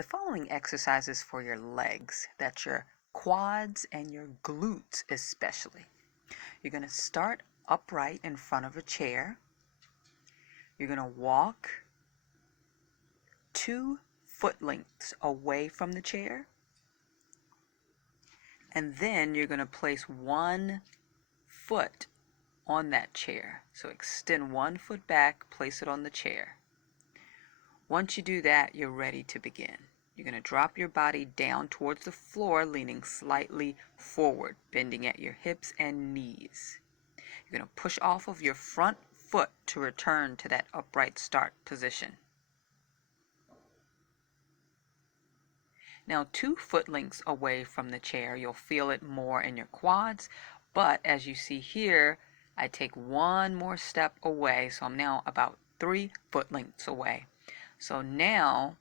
The following exercise is for your legs. That's your quads and your glutes especially. You're going to start upright in front of a chair. You're going to walk 2 foot lengths away from the chair. And then you're going to place 1 foot on that chair. So extend 1 foot back, place it on the chair. Once you do that, you're ready to begin. You're going to drop your body down towards the floor, leaning slightly forward, bending at your hips and knees. You're going to push off of your front foot to return to that upright start position. Now 2 foot lengths away from the chair, you'll feel it more in your quads, but as you see here, I take 1 more step away, so I'm now about 3 foot lengths away. So now,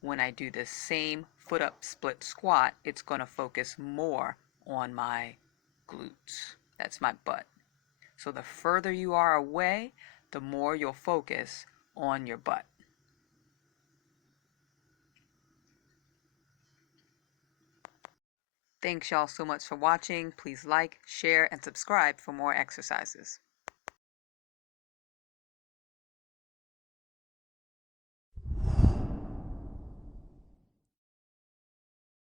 when I do the same foot up split squat, it's going to focus more on my glutes. That's my butt. So the further you are away, the more you'll focus on your butt. Thanks y'all so much for watching. Please like, share, and subscribe for more exercises.